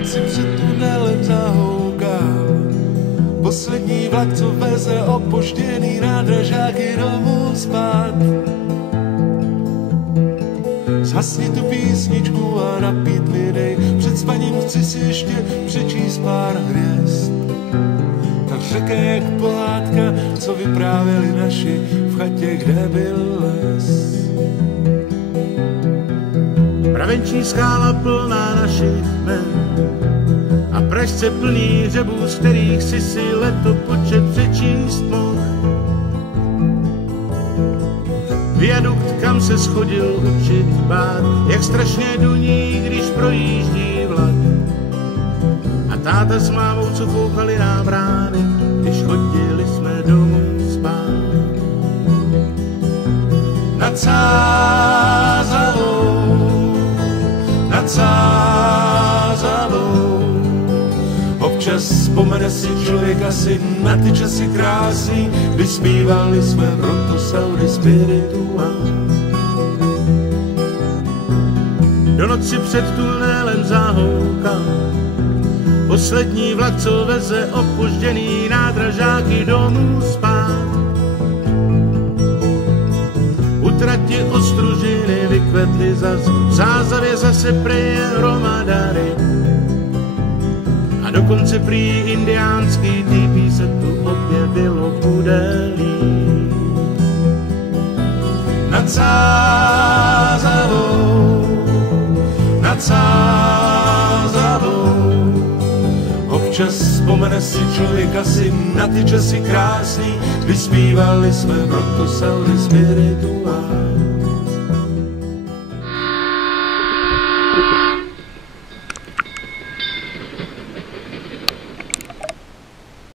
noci před tunelem zahouká. Poslední vlak, co veze opožděný nádražáky domů spát. Zhasni tu písničku a napít mi dej, před spaním chci si ještě přečíst pár hvězd. Ta řeka jak pohádka, co vyprávěli naši v chatě, kde byl les. Mravenčí skála plná našich jmen a pražce plný hřebů, z kterých si letopočet přečíst mohl. Viadukt, kam se schodil učit bát, jak strašně duní, když projíždí vlak. A táta s mámou, co foukali nám brány, když chodili jsme domů spát. Nad Sázavou, občas vzpomene si člověk asi na ty časy krásný, kdy zpívali jsme Brontosauri spirituál. Do noci před tunelem zahouká poslední vlak, co veze opožděný nádražáky domů spát. U trati Ostružiny vykvetly zas, v Sázavě zase prý hromadary. A dokonce prý indiánský týpí se tu objevilo, bude líp. Nad Sázavou, občas vzpomene si člověk asi na ty časy krásný, kdy zpívali jsme Brontosauri spirituál.